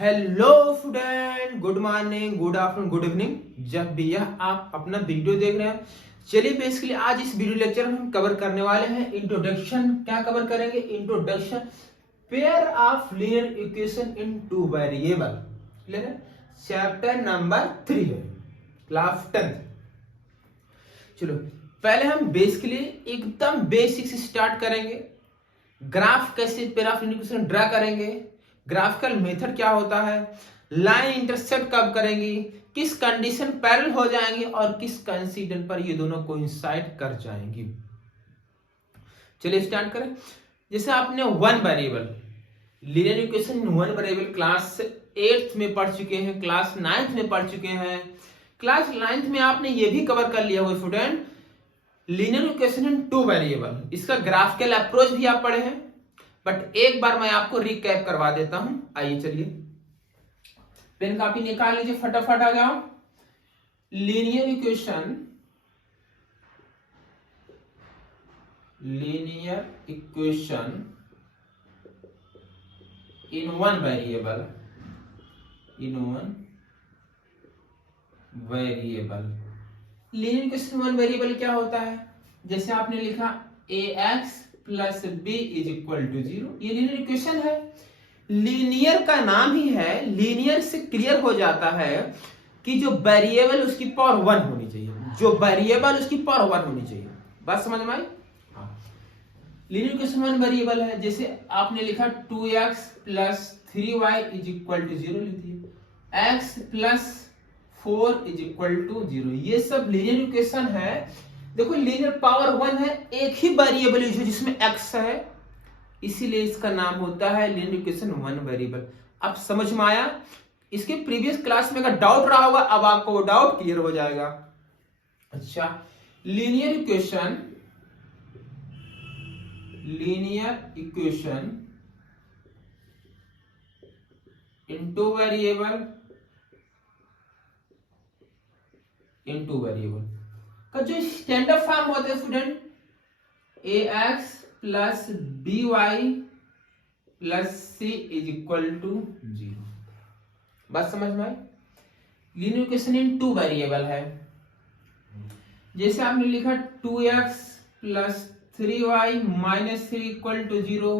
Hello student, good morning, good afternoon, good evening. जब भी यह आप अपना वीडियो देख रहे हैं, चलिए बेसिकली आज इस वीडियो लेक्चर में हम कवर करने वाले हैं इंट्रोडक्शन। क्या कवर करेंगे? Introduction pair of linear equation in two variable. Clear है? चैप्टर नंबर 3 है, क्लास 10। चलो पहले हम बेसिकली एकदम बेसिक से स्टार्ट करेंगे। ग्राफ कैसे pair of linear equation draw करेंगे, ग्राफिकल मेथड क्या होता है, लाइन इंटरसेक्ट कब करेंगी, किस कंडीशन पैरेलल हो जाएंगी और किस कंसीडर पर ये दोनों कोइंसाइड कर जाएंगी। चलिए स्टार्ट करें। जैसे आपने one variable linear equation one variable class 8th में पढ़ चुके हैं, क्लास 9th में पढ़ चुके हैं, क्लास 9th में आपने ये भी कवर कर लिया हो student linear equation in two variable. इसका ग्राफिकल अप्रोच भी आप पढ़े हैं, बट एक बार मैं आपको रिकैप करवा देता हूं। आइए चलिए पेन कॉपी निकाल लीजिए, फटाफट आ जाओ। Linear equation in one variable linear equation one variable क्या होता है? जैसे आपने लिखा ax plus b is equal to 0, ये लीनियर इक्वेशन है। लीनियर का नाम ही है, लीनियर से क्लियर हो जाता है कि जो वेरिएबल उसकी पावर 1 होनी चाहिए, जो वेरिएबल उसकी पावर 1 होनी चाहिए। बात समझ में आई? हाँ, लीनियर इक्वेशन वन वेरिएबल है। जैसे आपने लिखा 2x plus 3y is equal to 0 लिख दिए, x plus 4 is equal to 0, ये सब लीनियर इक्वेशन है। देखो लीनियर पावर 1 है, एक ही वेरिएबल है जिसमें x है, इसीलिए इसका नाम होता है लीनियर इक्वेशन वन वेरिएबल। अब समझ में आया? इसके प्रीवियस क्लास में अगर डाउट रहा होगा, अब आपको वो डाउट क्लियर हो जाएगा। अच्छा, linear equation in two variable का जो स्टैंडर्ड फॉर्म होता है student ax plus by plus c is equal to 0। बात समझ में आई? Linear equation in two variable है। जैसे आपने लिखा 2x plus 3y minus 3 equal to 0,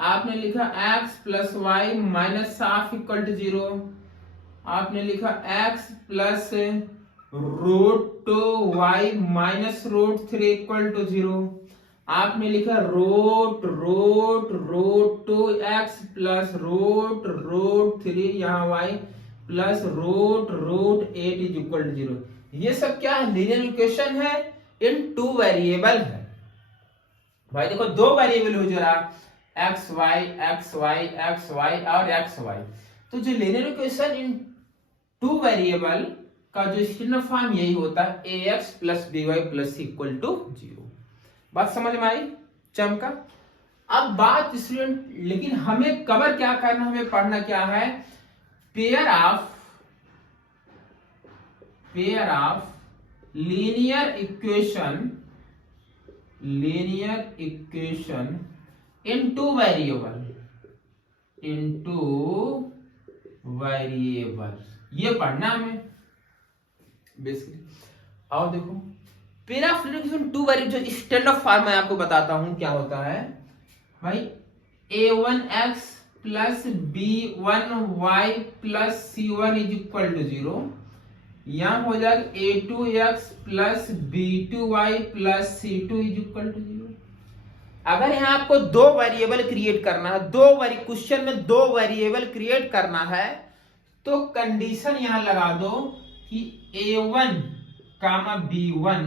आपने लिखा x plus y minus half equal to 0, आपने लिखा x plus root y minus root 3 equal to 0, आपने लिखा रूट 2x प्लस रूट 3 यहाँ y plus root 8 is equal to 0। ये सब क्या है? लीनियर इक्वेशन है, इन टू वेरिएबल है। भाई देखो दो वेरिएबल हो जरा, x y और xy। तो जो linear equation in two variable का जो स्टैंडर्ड फॉर्म यही होता है ax plus by plus equal to 0। बात समझ में आई? चमका। अब बात स्टूडेंट, लेकिन हमें कवर क्या करना, हमें पढ़ना क्या है? Pair of linear equation in two variable, ये पढ़ना हमें बेसिकली। और देखो pair of linear equation two variable जो स्टैंडर्ड फॉर्म मैं आपको बताता हूं क्या होता है। भाई a1x plus b1y plus c1 is equal to 0, यहां हो जाएगा a2x plus b2y plus c2 is equal to 0। अगर यहां आपको दो वेरिएबल क्रिएट करना है, क्वेश्चन में दो वेरिएबल क्रिएट करना है, तो कंडीशन यहां लगा दो कि a1 comma b1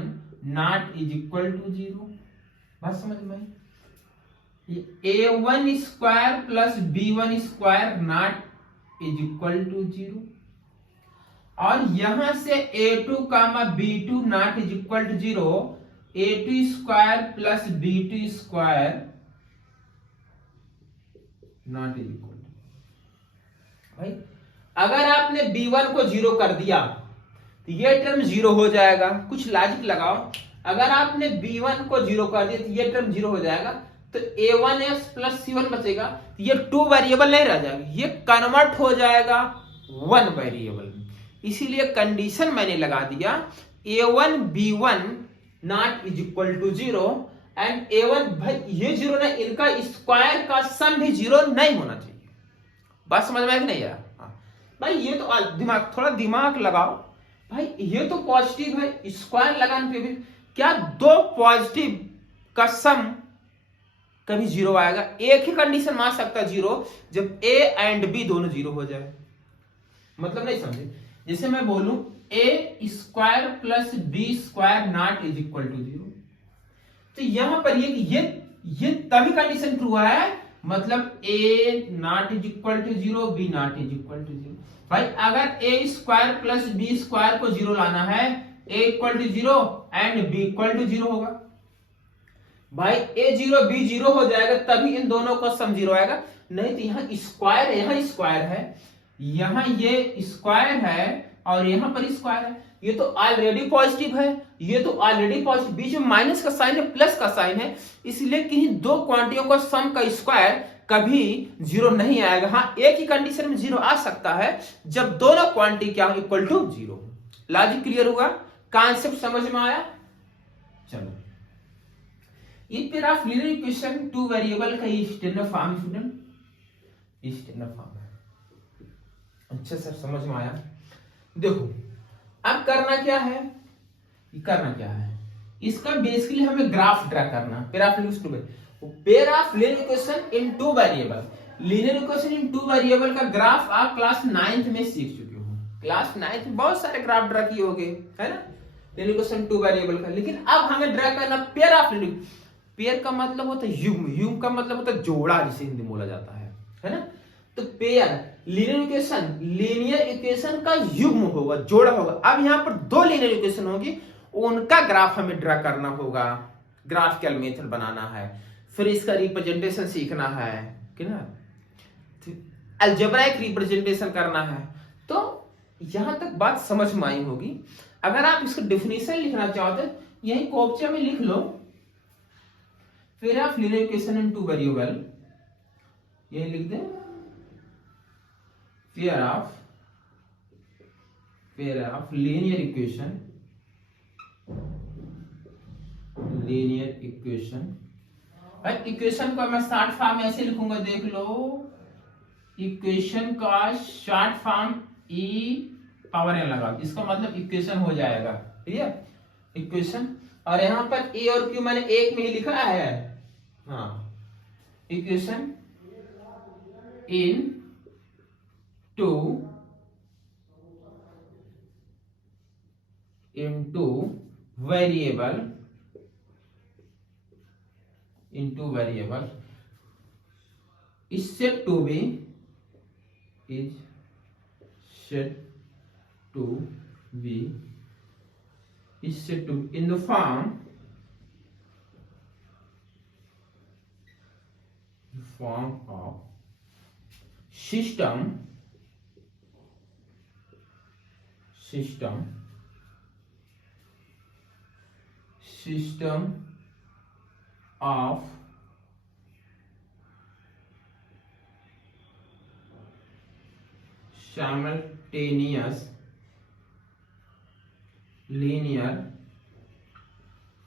not is equal to 0। बात समझ में? a1 square plus b1 square not is equal to 0, और यहां से a2 comma b2 not is equal to 0, a2 square plus b2 square not is equal to. भाई अगर आपने b1 को 0 कर दिया तो ये टर्म 0 हो जाएगा। कुछ लॉजिक लगाओ, अगर आपने b1 को 0 कर दिया तो ये टर्म 0 हो जाएगा। तो a1x प्लस c1 बचेगा, ये 2 वेरिएबल नहीं रह जाएगा, ये कन्वर्ट हो जाएगा 1 वेरिएबल। इसीलिए कंडीशन मैंने लगा दिया a1 b1 not is equal to 0 and a1, भाई ये 0 नहीं, इनका स्क्वायर का सम भी 0 नहीं होना चाहिए। बात समझ में आया कि नहीं यार? भाई ये तो दिमाग, थोड़ा दिमाग लगाओ भाई, ये तो पॉजिटिव है, स्क्वायर लगाने पे भी क्या दो पॉजिटिव का सम कभी 0 आएगा? एक ही कंडीशन मान सकता 0, जब a एंड b दोनों 0 हो जाए। मतलब नहीं समझे? जैसे मैं बोलूं a square plus b square not is equal to 0, तो यहां पर ये तभी कंडीशन ट्रू है, मतलब a not is equal to 0, b not is equal to 0। भाई अगर a square plus b square को 0 लाना है, a equal to 0 and b equal to 0 होगा। भाई a 0 b 0 हो जाएगा, तभी इन दोनों का सम 0 आएगा। नहीं तो यहाँ स्क्वायर है, यहाँ स्क्वायर है, यहाँ ये स्क्वायर है और यहाँ पर स्क्वायर है, ये तो ऑलरेडी पॉजिटिव है, ये तो ऑलरेडी पॉजिटिव, बीच में माइनस का साइन है, प्लस का साइन है, इसलिए किन्हीं दो क्वांटिटियों का सम का स्क्वायर कभी 0 नहीं आएगा। हाँ, एक ही कंडीशन में 0 आ सकता है, जब दोनों क्वांटिटी क्या इक्वल टू 0। लॉजिक क्लियर हुआ? कॉन्सेप्ट समझ में आया? चलो, ये फिर आप लीनियर इक्वेशन टू वेरिएबल का standard form, student standard form है। अच्छा सर, समझ में आया? देखो अब करना क्या है, इसका बेसिकली हमें ग्राफ ड्रा करना, pair of linear equation in two variable. Linear equation in two variable का ग्राफ आप क्लास 9th में सीख चुके हो। क्लास 9th में बहुत सारे ग्राफ ड्रा किए होंगे, है ना, लीनियर इक्वेशन टू वेरिएबल का। लेकिन अब हमें ड्रा करना पेयर ऑफ लीनियर। पेयर का मतलब होता है युग्म, युग्म का मतलब होता है जोड़ा, जिसे हिंदी में बोला जाता है ना। तो पेयर लीनियर इक्वेशन का युग्म होगा, जोड़ा होगा। अब यहाँ पर दो लीनियर इक्वेशन होगी, उनका ग्राफ हमें ड्रा करना होगा, ग्राफिकल मेथड बनाना है, फिर इसका रिप्रेजेंटेशन सीखना है कि ना, अलजेब्राइक रिप्रेजेंटेशन करना है। तो यहां तक बात समझ में आई होगी। अगर आप इसका डेफिनेशन लिखना चाहते हैं, यही कोपचा में लिख लो, pair of linear equation in two variable, यही लिख दें, pair of linear equation. Equation को मैं शॉर्ट फॉर्म में ऐसे लिखूंगा, देख लो, इक्वेशन का short form e power n लगा, इसका मतलब इक्वेशन हो जाएगा, ठीक है, इक्वेशन। और यहां पर a और q मैंने एक में ही लिखा है, हाँ, equation in into variable is said to be in the form of system of simultaneous linear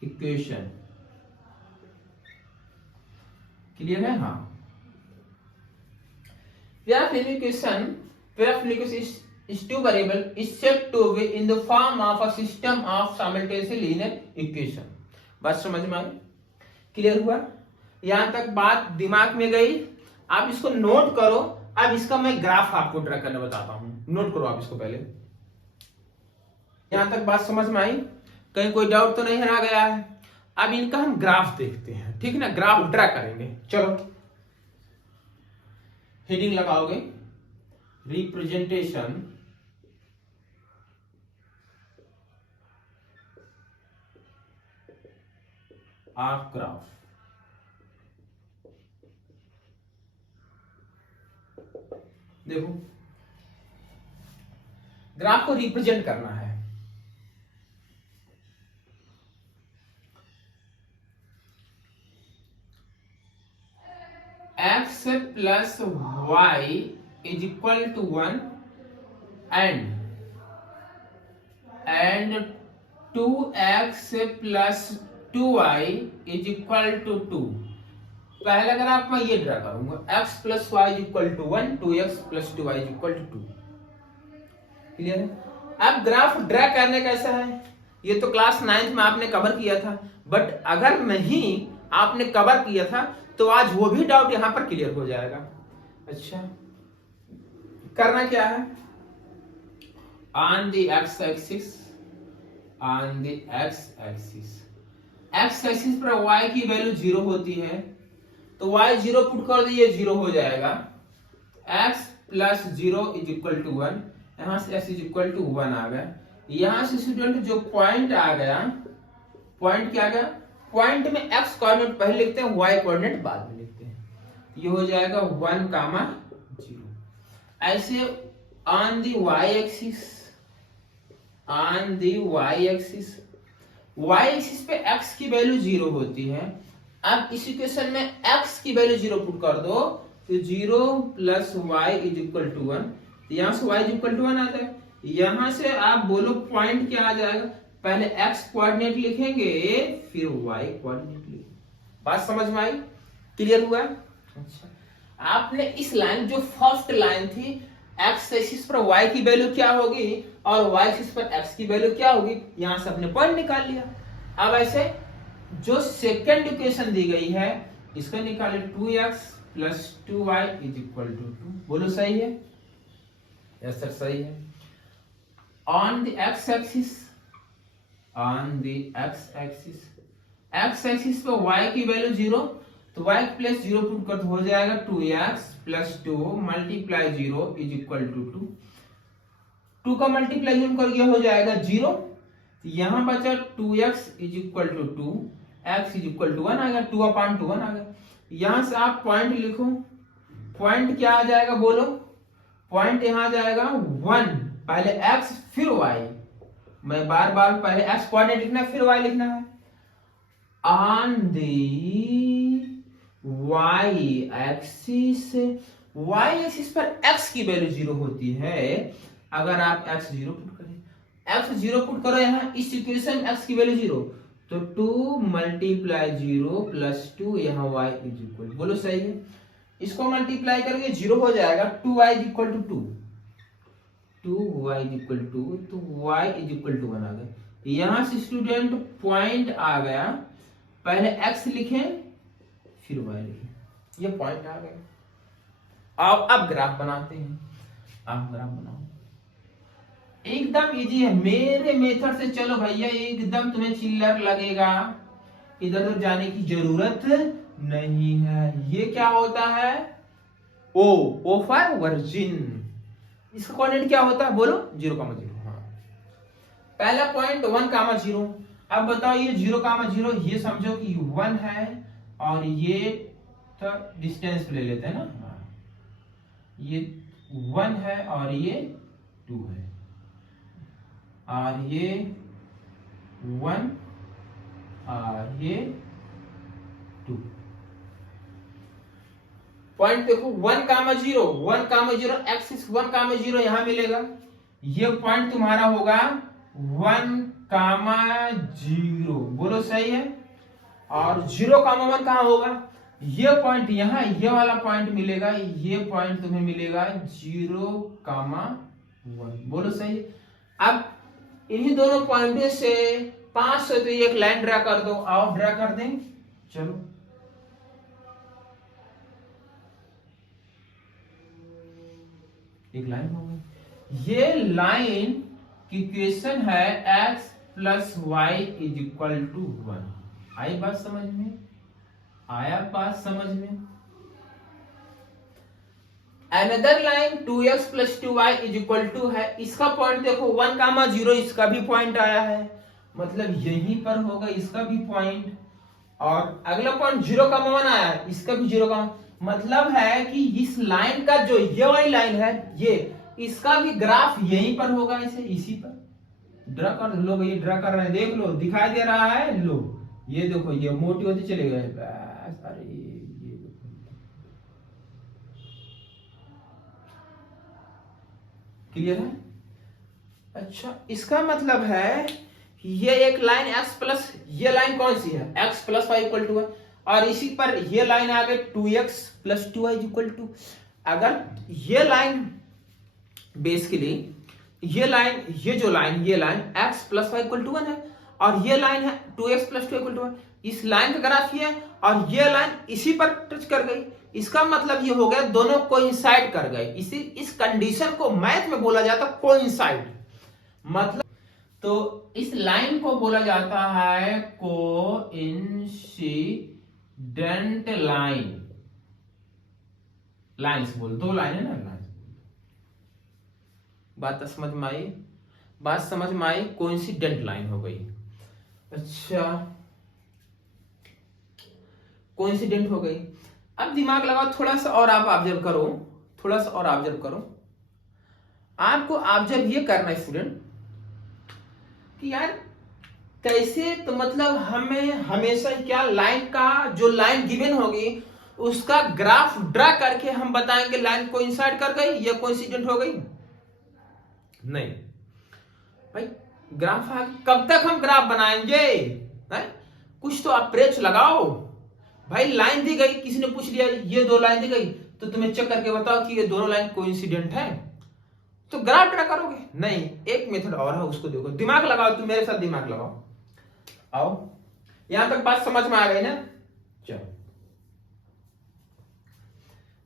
equation। Clear है? हाँ, pair of linear equation is two variable is said to be in the form of a system of simultaneous linear equation। बात समझ में आई? Clear हुआ? यहां तक बात दिमाग में गई? आप इसको नोट करो। अब इसका मैं ग्राफ आपको ड्रा करना बताता हूं, नोट करो आप इसको पहले। यहां तक बात समझ में आई? कहीं कोई डाउट तो नहीं रह गया है? अब इनका हम ग्राफ देखते हैं, ठीक है ना, ग्राफ ड्रा करेंगे। चलो, हेडिंग लगाओगे, रिप्रेजेंटेशन ऑफ ग्राफ। देखो, ग्राफ को रिप्रेजेंट करना है। x plus y is equal to 1 and 2x plus 2y is equal to 2। पहला ग्राफ मैं ये ड्रा करूंगा, x plus y is equal to 1, 2x plus 2y is equal to 2। Clear है? अब ग्राफ ड्रा करने कैसा है, ये तो क्लास 9th में आपने कवर किया था, बट अगर नहीं आपने कवर किया था तो आज वो भी डाउट यहां पर क्लियर हो जाएगा। अच्छा, करना क्या है, on the x axis x axis पर y की वैल्यू 0 होती है तो y 0 पुट कर दिए, 0 हो जाएगा। x plus 0 is equal to 1, यहां से x इज इक्वल टू 1 आ गया। यहां से स्टूडेंट जो पॉइंट आ गया, पॉइंट क्या आ गया, पॉइंट में x कोऑर्डिनेट पहले लिखते हैं, y कोऑर्डिनेट बाद में लिखते हैं। ये हो जाएगा 1, 0। ऐसे on the y axis y axis पे x की वैल्यू 0 होती है। अब इस इक्वेशन में x की वैल्यू 0 पुट कर दो तो 0 plus y is equal to 1, यहां से y इज इक्वल टू 1 आता है। यहां से आप बोलो पॉइंट क्या आ जाएगा, पहले x कोऑर्डिनेट लिखेंगे फिर y कोऑर्डिनेट लिखेंगे। बात समझ में आई, क्लियर हुआ? अच्छा, आपने इस लाइन जो फर्स्ट लाइन थी x एक्सिस पर y की वैल्यू क्या होगी और y एक्सिस पर x की वैल्यू क्या होगी, यहां से अपने पॉइंट निकाल लिया। अब ऐसे जो सेकंड इक्वेशन दी गई है इसको निकाले, 2x plus 2y is equal to 2। बोलो सही है? यस सर सही है। On the x axis x axis पे y की वैल्यू 0 तो y प्लस 0 पुट कर हो जाएगा 2x plus 2 multiply 0 is equal to 2। 2 का मल्टीप्लाई करके हो जाएगा 0, यहां बचा 2x is equal to 2, x is equal to 1 आ गया, 2/1 आ गया। यहां से आप पॉइंट लिखो, पॉइंट क्या आ जाएगा बोलो, पॉइंट यहां आ जाएगा 1, पहले x फिर y, मैं बार बार पहले x कोऑर्डिनेट लिखना है फिर y लिखना है। ऑन दी y एक्सिस पर x की वैल्यू 0 होती है। अगर आप x 0 पुट करें, x 0 पुट करो यहां इस इक्वेशन x की वैल्यू 0 तो 2 मल्टीप्लाई 0 प्लस 2, यहां y इज इक्वल, बोलो सही है? इसको मल्टीप्लाई करके 0 हो जाएगा, 2y is equal to 2y is equal to, तो y इज इक्वल टू 1 आ गया। यहां से स्टूडेंट पॉइंट आ गया, पहले x लिखें फिर y लिखें, ये पॉइंट आ गया। अब ग्राफ बनाते हैं, आप ग्राफ बनाओ, एकदम इजी है, मेरे मेथड से चलो भैया, एकदम तुम्हें चिल्लर लगेगा, इधर उधर जाने की जरूरत नहीं है। ये क्या होता है, O फॉर वर्जिन, इसका कोऑर्डिनेट क्या होता है बोलो, 0,0। हाँ, पहला पॉइंट 1,0। अब बताओ ये 0,0 ये समझो कि 1 है और ये तो डिस्टेंस ले लेते हैं ना, ये 1 है और ये 2 है, और ये 1 और ये 2। पॉइंट देखो 1,0 एक्सिस 1,0 यहां मिलेगा, ये पॉइंट तुम्हारा होगा 1,0, बोलो सही है? और 0,1 कहां होगा, ये पॉइंट यहां, ये वाला पॉइंट मिलेगा, ये पॉइंट तुम्हें मिलेगा 0,1, बोलो सही है? अब इन्हीं दोनों पॉइंटों से 5 से तो एक लाइन ड्रा कर दो, आओ ड्रा कर दें, चलो। एक लाइन हो गई, ये लाइन की इक्वेशन है x plus y is equal to 1। आई बात समझ में, आया बात समझ में? Another line 2x plus 2y is equal to है, इसका पॉइंट देखो 1,0, इसका भी पॉइंट आया है, मतलब यहीं पर होगा इसका भी पॉइंट, और अगला पॉइंट 0,1 आया है, इसका भी 0, मतलब है कि इस लाइन का जो ये वाली लाइन है, ये इसका भी ग्राफ यहीं पर होगा, इसे इसी पर ड्रा कर लो। ये ड्रा कर रहे हैं, देख लो दिखाई दे रहा है, लो ये देखो, ये मोटी होती चले गए, अरे ये देखो क्लियर है? अच्छा, इसका मतलब है ये एक लाइन x प्लस, ये लाइन कौन सी है, x plus y equal to है, और इसी पर ये लाइन आ गई 2x plus 2y equal to. अगर ये लाइन बेसिकली ये जो लाइन ये line x plus y equal to 1 है, और ये लाइन है 2x प्लस 2 इक्वल टू 1, इस लाइन का ग्राफ ये है, और ये लाइन इसी पर टच कर गई। इसका मतलब ये हो गया दोनों कोइंसाइड कर गए। इस कंडीशन को मैथ में बोला जाता है कोइंसाइड, मतलब तो इस लाइन को बोला जाता है कोइंसिडेंट लाइन। लाइन्स बोल, दो लाइन है ना, लाइन। बात समझ में आई? बात समझ में आई? कोइंसिडेंट लाइन हो गई। अच्छा, कोइंसिडेंट हो गई। अब दिमाग लगाओ, थोड़ा सा और आप ऑब्जर्व करो, थोड़ा सा और ऑब्जर्व करो। आपको ऑब्जर्व ये करना है स्टूडेंट कि यार कैसे, तो मतलब हमें हमेशा क्या लाइन का, जो लाइन गिवन होगी उसका ग्राफ ड्रा करके हम बताएंगे लाइन कोइंसाइड कर गई या कोइंसिडेंट हो गई? नहीं भाई, ग्राफ कब तक हम ग्राफ बनाएंगे? कुछ तो अप्रोच लगाओ भाई। लाइन दी गई, किसी ने पूछ लिया ये दो लाइन दी गई, तो तुम्हें चेक करके बताओ कि ये दोनों लाइन कोइंसिडेंट है, तो ग्राफ ड्रा करोगे? नहीं, एक मेथड और है, उसको देखो, दिमाग लगाओ, तुम मेरे साथ दिमाग लगाओ। आओ, यहां तक बात समझ में आ गई ना? चलो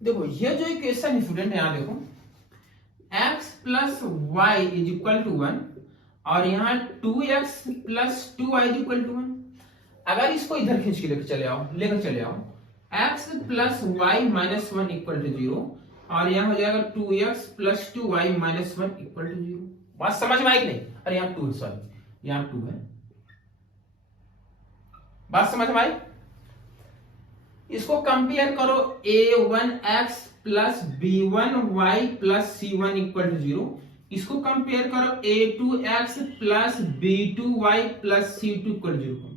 देखो, ये जो इक्वेशन है स्टूडेंट, यहां देखो x plus y is equal to 1, और यहां 2x plus 2y is equal to 1। अगर इसको इधर खींच के लेकर चले आओ x plus y minus 1 equal to 0, और यहां हो जाएगा 2x plus 2y minus 1 equal to 0। बात समझ में आई कि नहीं? अरे यहाँ 2, सॉरी यहाँ 2 है। बात समझ में आई? इसको कंपेयर करो, a1x plus b1y plus c1 equal to 0। इसको कंपेयर करो a2x plus b2y plus c2 equal to 0।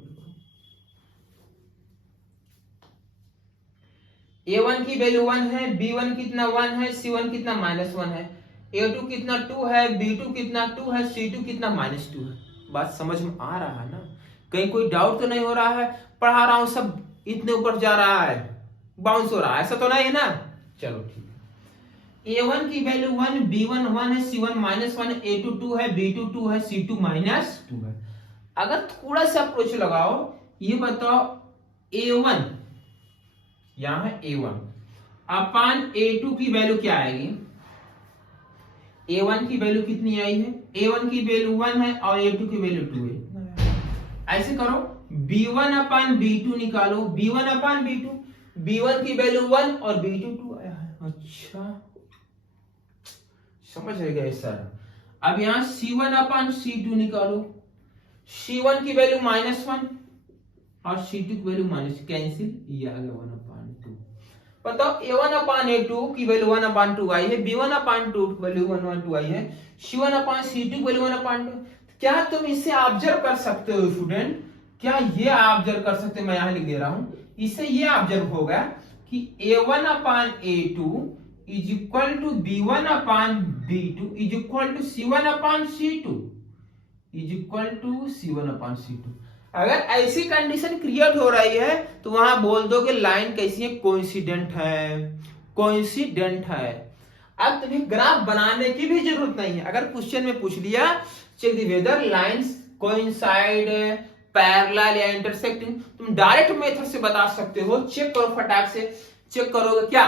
a1 की वैल्यू 1 है, b1 कितना 1 है, c1 कितना -1 है, a2 कितना 2 है, b2 कितना 2 है, c2 कितना -2 है। बात समझ में आ रहा है ना? कहीं कोई डाउट तो नहीं हो रहा है? पढ़ा रहा हूं, सब इतने ऊपर जा रहा है, बाउंस हो रहा है, ऐसा तो नहीं है ना? चलो ठीक है। a1 की वैल्यू 1, b1 1 है, c1 -1 है, a2 2 है, b2 2 है, c2 -2 है। अगर थोड़ा सा अप्रोच लगाओ, ये बताओ a1, यहां है a1 अपान a2 की वैल्यू क्या आएगी? a1 की वैल्यू कितनी आई है? a1 की वैल्यू 1 है और a2 की वैल्यू 2 है। ऐसे करो, b1 अपान b2 निकालो, b1 अपान b2, b1 की वैल्यू 1 और b2 2 आया है। अच्छा, समझ गए सर? अब यहां c1 अपान c2 निकालो, c1 की वैल्यू -1 और c2 की वैल्यू माइनस, कैंसिल, ये आ गया 1 अपान 2। बताओ a1 अपान a2 की वैल्यू 1 अपान 2 आई है, b1 अपान 2 की वैल्यू 1 अपान 2 आई है, c1 अपान c2 की वैल्यू 1 अपान 2। क्या तुम इसे ऑब्जर्व कर सकते हो स्टूडेंट? क्या ये ऑब्जर्व कर सकते हो? मैं यहां लिख दे रहा हूं, इससे ये ऑब्जर्व होगा कि a1 upon a2 is equal to b1 upon b2 is equal to c1 upon c2 is equal to c1 upon c2। अगर ऐसी कंडीशन क्रिएट हो रही है तो वहां बोल दो कि लाइन कैसी है? कोइंसिडेंट है, कोइंसिडेंट है। अब तुम्हें ग्राफ बनाने की भी जरूरत नहीं है। अगर क्वेश्चन में पूछ लिया check the whether lines coincide, parallel या इंटरसेक्टिंग, तुम डायरेक्ट मेथड से बता सकते हो। चेक करो, फटाक से चेक करोगे क्या?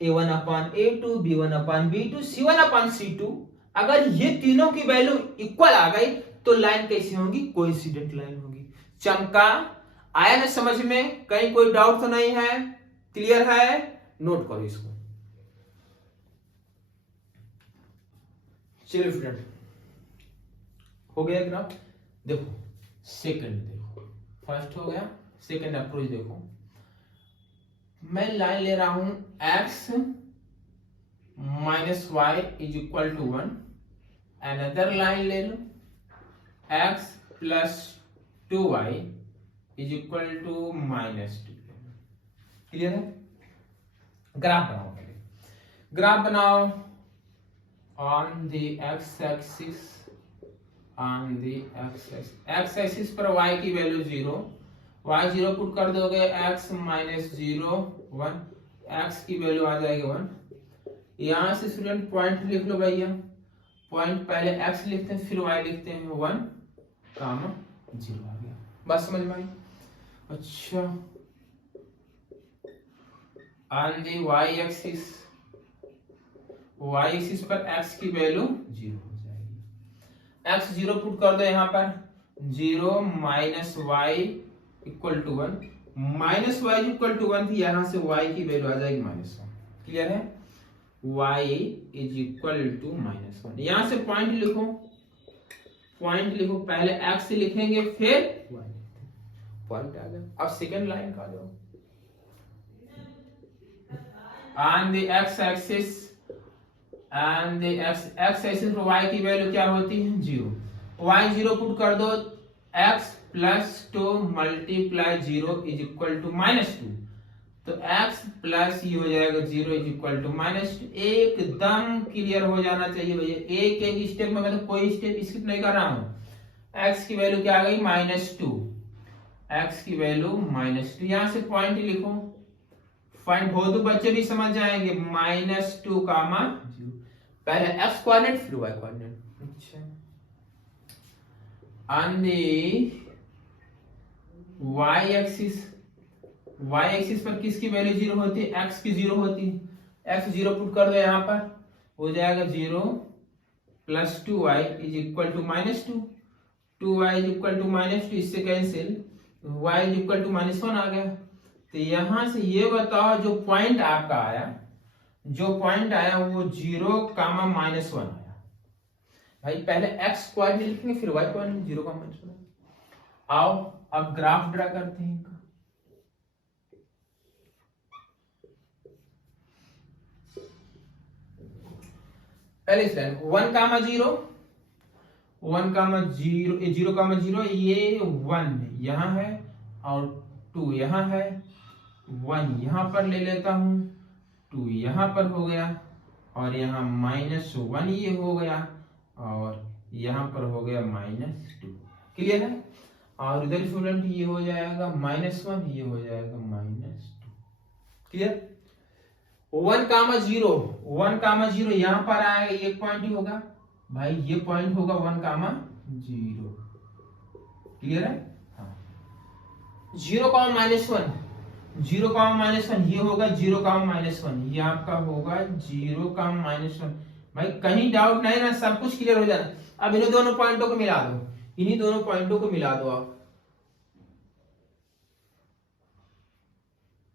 a1 upon a2, b1 upon b2, c1 upon c2। अगर ये तीनों की वैल्यू इक्वल आ गई तो लाइन कैसी होगी? कोइंसिडेंट लाइन होगी। चमका? आया ना समझ में? कहीं कोई डाउट तो नहीं है? क्लियर है? नोट करो इसको। चलिए स्टूडेंट, हो गया ग्राफ। देखो सेकंड, देखो फर्स्ट हो गया, सेकंड अप्रोच देखो। मैं लाइन ले रहा हूं x minus y is equal to 1, another line ले लो x plus 2y is equal to -2। Clear है? ग्राफ बनाओ, पहले ग्राफ बनाओ। ऑन द एक्स एक्सिस पर y की वैल्यू 0, y 0 पुट कर दोगे, x माइनस 0 1, x की वैल्यू आ जाएगी 1। यहाँ से स्टूडेंट पॉइंट लिख लो भैया, पॉइंट पहले x लिखते हैं फिर y लिखते हैं, 1 कामा 0 आ गया। बस समझ में आई? अच्छा, ऑन दी y एक्सिस पर x की वैल्यू 0 हो जाएगी, x 0 पुट कर दो यहाँ पर, 0 minus y equal to 1, minus y equal to 1 थी, यहाँ से y की वैल्यू आ जाएगी -1। क्लियर है? y is equal to -1। यहाँ से पॉइंट लिखो, पहले x लिखेंगे फिर y, पॉइंट आ गया। अब सेकेंड लाइन का जाओ, ऑन द x एक्सिस पर y की वैल्यू क्या होती है? 0, y 0 पुट कर दो, x plus 2 multiply 0 is equal to -2, तो x प्लस ये हो जाएगा 0 इज इक्वल टू -2। एकदम क्लियर हो जाना चाहिए भैया, एक स्टेप में, मैं तो कोई स्टेप स्किप नहीं कर रहा हूं। x की वैल्यू क्या आ गई? -2, x की वैल्यू -2। यहां से पॉइंट लिखो, पॉइंट बहुत बच्चे भी समझ जाएंगे, -2 कामा 0, पहले x कोऑर्डिनेट फिर y कोऑर्डिनेट। अच्छा, ऑन दी y एक्सिस पर किसकी वैल्यू 0 होती है? x की 0 होती है, x 0 पुट कर दो, यहाँ पर हो जाएगा 0 plus 2y is equal to -2, 2y is equal to -2, इससे cancel, y is equal to -1 आ गया। तो यहां से ये बताओ, जो पॉइंट आपका आया, वो 0 कामा -1 आया। भाई पहले x कोऑर्डिनेट लिखेंगे फिर y कोऑर्डिनेट, 0 कामा -1। आओ अब ग्राफ ड्रा करते हैं इनका। पहले स्लाइड 1 कामा 0, 1 कामा 0, 0 कामा 0, ये 1 यहाँ है और 2 यहाँ है, 1 यहाँ पर ले लेता हूं, 2 यहाँ पर हो गया, और यहाँ -1 ये हो गया, और यहाँ पर हो गया -2। क्लियर है? और इधर स्टूडेंट ये हो जाएगा -1, ये हो जाएगा -2। क्लियर? 1 कामा 0 यहाँ पर आएगा, ये पॉइंट ही होगा भाई, ये पॉइंट होगा 1 कामा 0। क्लियर है? हाँ, 0 कामा -1, 0 कामा -1 ये होगा 0 कामा -1, ये आपका होगा 0 कामा -1। भाई कहीं डाउट नहीं ना, सब कुछ क्लियर हो जाना। अब इन्हीं दोनों पॉइंटों को मिला दो, आप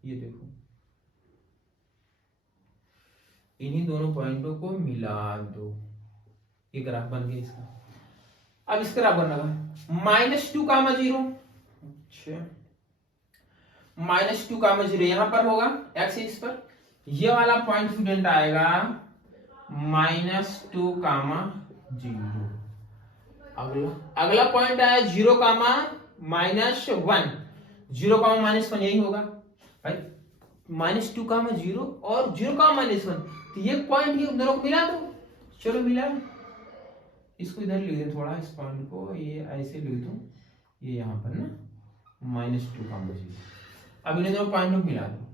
ये देखो, इन्हीं दोनों पॉइंटों को मिला दो, ये ग्राफ बन गया इसका। अब इस ग्राफ बनना है -2 कामा 0, अच्छा, -2 कामा 0 यहां पर होगा एक्सिस पर, ये वाला पॉइंट स्टूडेंट आएगा -2 कामा 0। अगला पॉइंट आया 0 कामा -1, 0 कामा -1 यही होगा भाई, -2 कामा 0 और 0 कामा -1, तो ये पॉइंट ये दोनों को मिला दो। चलो मिला, इसको इधर लिख दें थोड़ा, इस पॉइंट को ये ऐसे लिख दूं, ये यहाँ पर ना -2 कामा 0। अब इन्हें दोनों पॉइंट को मिला दो,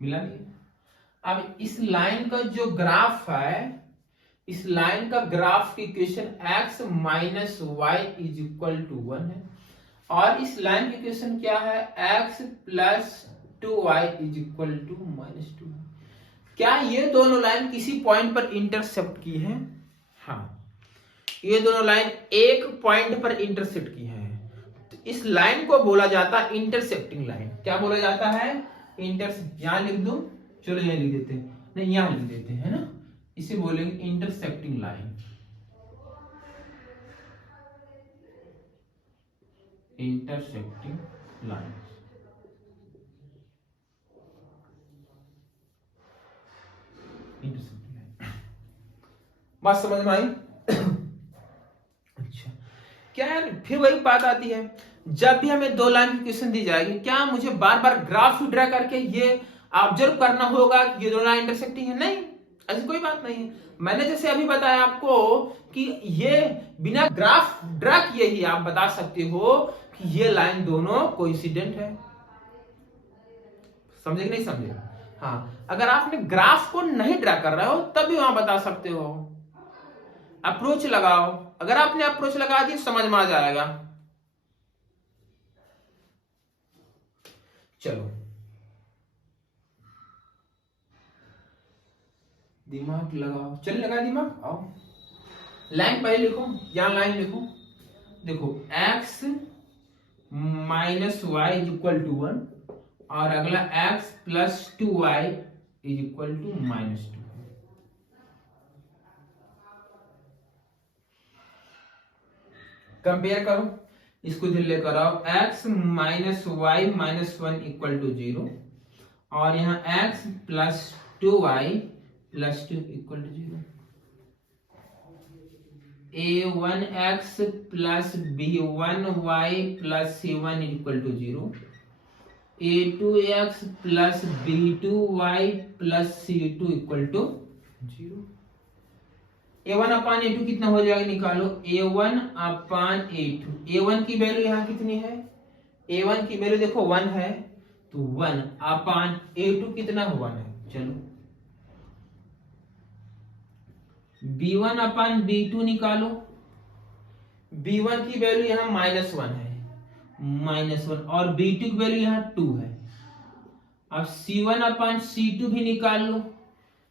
मिला दिया। अब इस लाइन का जो ग्राफ है, इस लाइन का ग्राफ की equation x minus y is equal to 1 है, और इस लाइन की इक्वेशन क्या है? x plus 2y is equal to -2 है। क्या ये दोनों लाइन किसी पॉइंट पर इंटरसेप्ट की है? हाँ, ये दोनों लाइन एक पॉइंट पर इंटरसेप्ट की है, तो इस लाइन को बोला जाता है इंटरसेप्टिंग लाइन। क्या बोला जाता है? इंटरसेप्ट। यहां लिख दो, चलो यहां लिख देते हैं, नहीं यहां लिख देते हैं, है ना, इसे बोलेंगे intercepting line. Intercepting line, intercepting line, बात समझ में आई? अच्छा, क्या यार, फिर वही बात आती है, जब भी हमें दो लाइन की क्वेश्चन दी जाएगी, क्या मुझे बार बार ग्राफ ड्रा करके ये ऑब्जर्व करना होगा कि ये दोनों लाइन इंटरसेक्टिंग है, नहीं ऐसी कोई बात नहीं है। मैंने जैसे अभी बताया आपको कि ये बिना ग्राफ ड्रा किए ही आप बता सकते हो कि ये लाइन दोनों कोइंसिडेंट है। समझे कि नहीं समझे? हाँ, अगर आपने ग्राफ को नहीं ड्रा कर रहे हो तब भी वहां बता सकते हो। अप्रोच लगाओ, अगर आपने अप्रोच लगा दी समझ में आ जाएगा। चलो दिमाग लगाओ, चल लगा दिमाग, आओ लाइन पहले लिखो, यहां लाइन लिखो। देखो x minus y is equal to 1 और अगला x plus 2y is equal to -2। Compare करो, इसको इधर लेकर आओ, x minus y minus 1 equal to 0 और यहाँ x plus 2y plus 2 equal to 0। a1x plus b1y plus c1 equal to 0, a2x plus b2y plus c2 equal to 0। a1 upon a2 कितना हो जाएगा, निकालो, a1 अपान a2। a1 की value यहाँ कितनी है, a1 की वैल्यू देखो 1 है, तो 1 अपान a2 कितना 1 है। चलो b1 अपान b2 निकालो, b1 की वैल्यू यहाँ -1 है, -1 और b2 की वैल्यू यहाँ 2 है। अब c1 अपान c2 भी निकाल लो,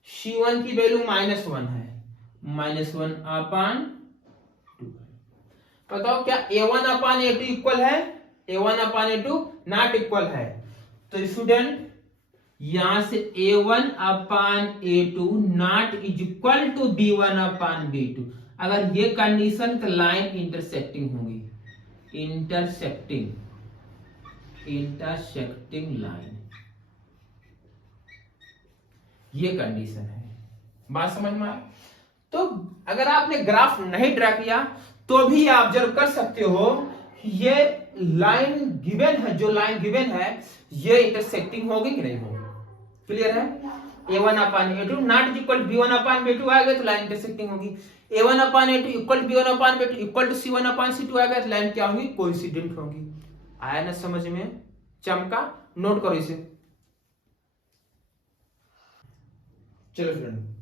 c1 की वैल्यू -1 है, -1 अपान 2। बताओ क्या a1 अपान a2 इक्वल है, a1 upon a2 not equal है। तो स्टूडेंट यहां से a1 upon a2 not is equal to b1 upon b2। अगर ये कंडीशन तो लाइन इंटरसेक्टिंग होगी, इंटरसेक्टिंग लाइन, ये कंडीशन है। बात समझ में आए? तो अगर आपने ग्राफ नहीं ड्रा किया तो भी आप ऑब्जर्व कर सकते हो ये लाइन गिवन है, जो लाइन गिवन है ये इंटरसेक्टिंग होगी कि नहीं होगी। क्लियर है? a1 upon a2 not equal b1 upon b2 आएगा तो लाइन इंटरसेक्टिंग होगी। a1 upon a2 equal b1 upon b2 equal to c1 upon c2 आएगा तो लाइन क्या होगी, कोइंसिडेंट होगी। आया ना समझ में? चमका, नोट करो इसे। चलो friend,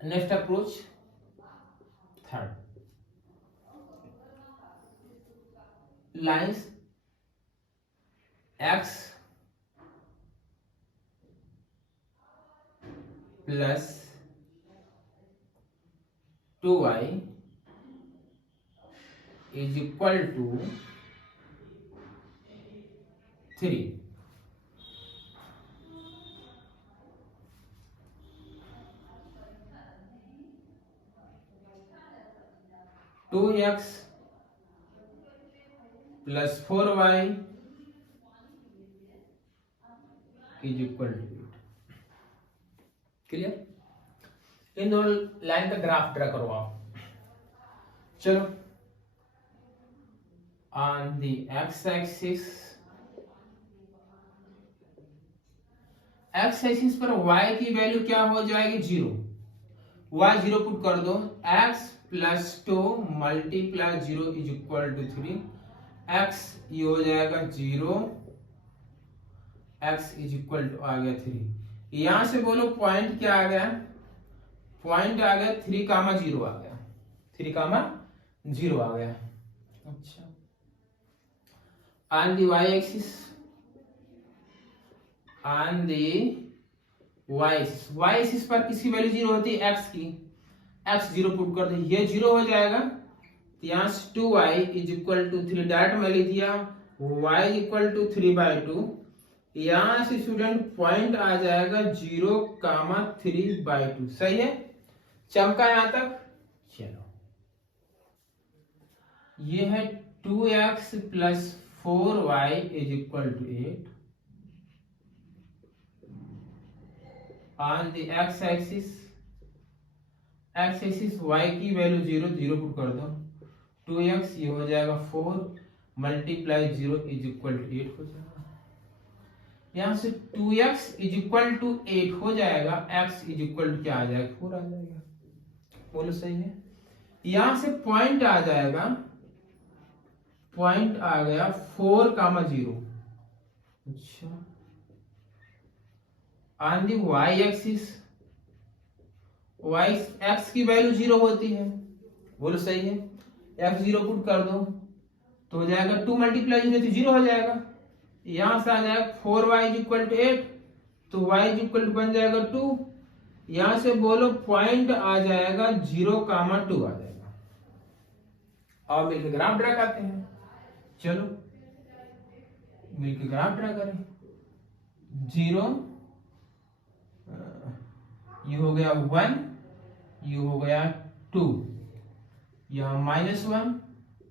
next approach, third, lines x plus 2y is equal to 3। 2x plus 4y is equal to 8। Clear? इन दोनों लाइन का ग्राफ ड्रा करो आप। चलो ऑन द x एक्सिस पर y की वैल्यू क्या हो जाएगी, 0। y 0 पुट कर दो, x plus 2 multiply 0 is equal to 3। x ये हो जाएगा 0, x इज इक्वल टू आ गया 3। यहां से बोलो पॉइंट क्या आ गया, पॉइंट आ गया 3,0 आ गया, 3,0 आ गया। अच्छा, on the y axis, on the y axis पर किसकी वैल्यू 0 होती है, x की, x 0 पुट कर दो, ये 0 हो जाएगा। यहाँ से 2y is equal to 3 direct में लिख दिया, y इक्वल टू 3/2। यहां से स्टूडेंट पॉइंट आ जाएगा 0,3/2। सही है? चमका यहां तक? चलो ये है 2x plus 4y is equal to 8 on the x axis y की वैल्यू 0 0 पुट कर दो, 2x ये हो जाएगा 4 मल्टीप्लाई 0 इज इक्वल टू 8 हो जाएगा। यहां से 2x इज इक्वल टू 8 हो जाएगा, x इज इक्वल टू क्या आ जाएगा 4 आ जाएगा। बोलो सही है। यहां से पॉइंट आ जाएगा, पॉइंट आ गया 4,0। अच्छा, on the y axis, y x की वैल्यू 0 होती है। बोलो सही है। x 0 पुट कर दो तो हो जाएगा 2 मल्टीप्लाई 0 तो 0 हो जाएगा। यहां से आ जाएगा 4y इज इक्वल टू 8, तो y इज इक्वल टू बन जाएगा 2। यहां से बोलो पॉइंट आ जाएगा 0,2 आ जाएगा। और मिलकर ग्राफ ड्रा करते हैं। चलो मिलकर ग्राफ ड्रा करें। 0, ये हो गया 1, ये हो गया 2, यहां -1,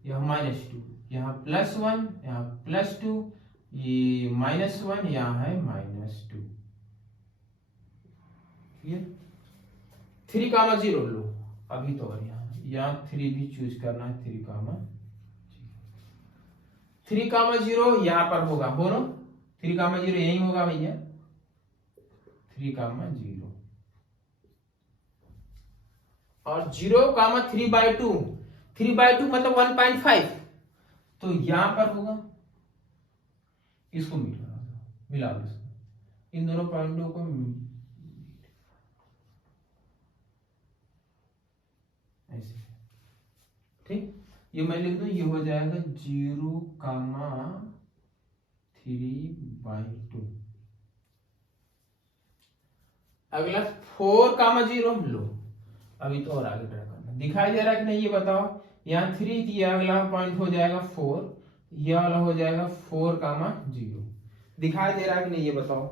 यह -2, यहाँ +1, यहाँ +2, ये -1, यहाँ है -2। 3,0 लो अभी तो। और यहाँ 3 भी चूज करना है, 3,0 यहाँ पर होगा। बोलो 3,0 यही होगा भैया, 3,0 और 0,3/2, 3/2 मतलब 1.5, तो यहां पर होगा। इसको मिला दो, इन दोनों पॉइंटों को ऐसे, ठीक। ये मैं लिख दूं, ये हो जाएगा 0,3/2। अगला 4,0 लो अभी तो, और आगे ड्रा करना। दिखाई दे रहा है कि नहीं ये बताओ। यहाँ 3 की अगला पॉइंट हो जाएगा 4, ये वाला हो जाएगा 4,0। दिखाई दे रहा है कि नहीं ये बताओ।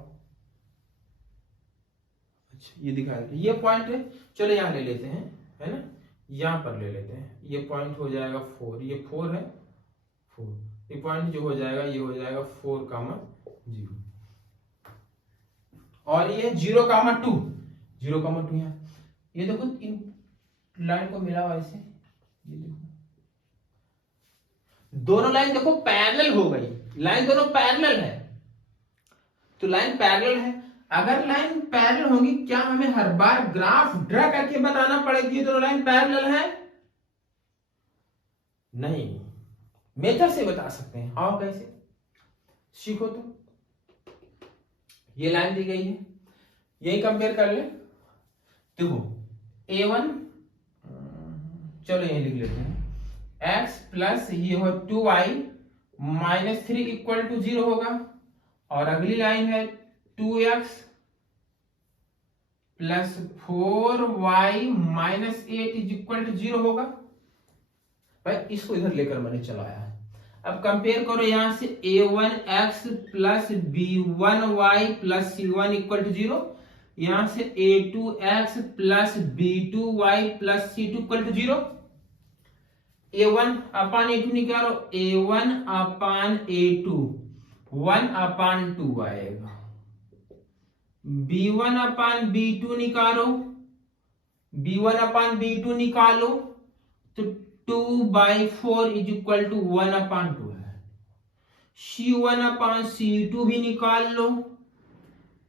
अच्छा ये दिखाई दे, ये पॉइंट है। चलो यहाँ ले लेते हैं, है ना, यहाँ पर ले लेते हैं। ये पॉइंट हो जाएगा 4, ये 4 है, 4। ये पॉइंट जो हो जाएगा ये हो जाएगा 4,0, और ये 0,2, 0,2 यहाँ। ये देखो इन लाइन को मिला हुआ ऐसे, ये देखो दोनों लाइन देखो पैरेलल हो गई। लाइन दोनों पैरेलल है, तो लाइन पैरेलल है। अगर लाइन पैरेलल होगी, क्या हमें हर बार ग्राफ ड्रा करके बताना पड़ेगा ये दोनों लाइन पैरेलल है? नहीं, मेथड से बता सकते हैं। हाँ कैसे सीखो तो। ये लाइन दी गई है, यही कंपेयर कर ले। देखो A1, चलो यही लिख लेते हैं, x प्लस ये हो 2y -3 इक्वल टू 0 होगा। और अगली लाइन है 2x plus 4y -8 is equal to 0 होगा। भाई इसको इधर लेकर मैंने चलाया है। अब कंपेयर करो यहां से a1x plus b1y plus c1 equal to 0, यहां से a2x plus b2y plus c2 equal to 0। a1 upon a2 निकालो, a1 अपान a2 1/2 आएगा। b1 अपान b2 निकालो, b1 अपान b2 निकालो तो 2/4 इज इक्वल टू 1/2 है। c1 अपान c2 भी निकाल लो,